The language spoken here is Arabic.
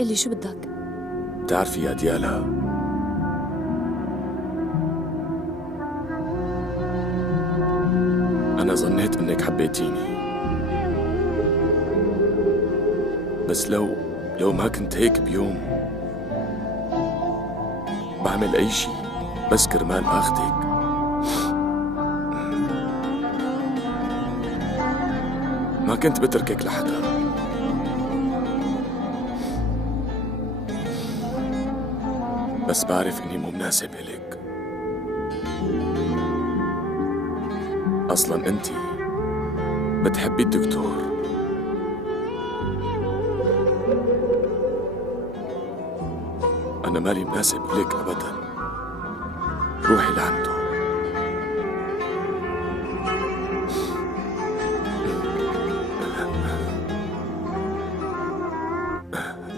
قلي شو بدك؟ بتعرفي يا ديالا، أنا ظنيت إنك حبيتيني، بس لو ما كنت هيك بيوم بعمل أي شي بس كرمال آخدك. ما كنت بتركك لحدا، بس بعرف إني مو مناسب إلك. أصلاً أنتي بتحبي الدكتور، أنا مالي مناسب إلك أبداً. روحي لعنده.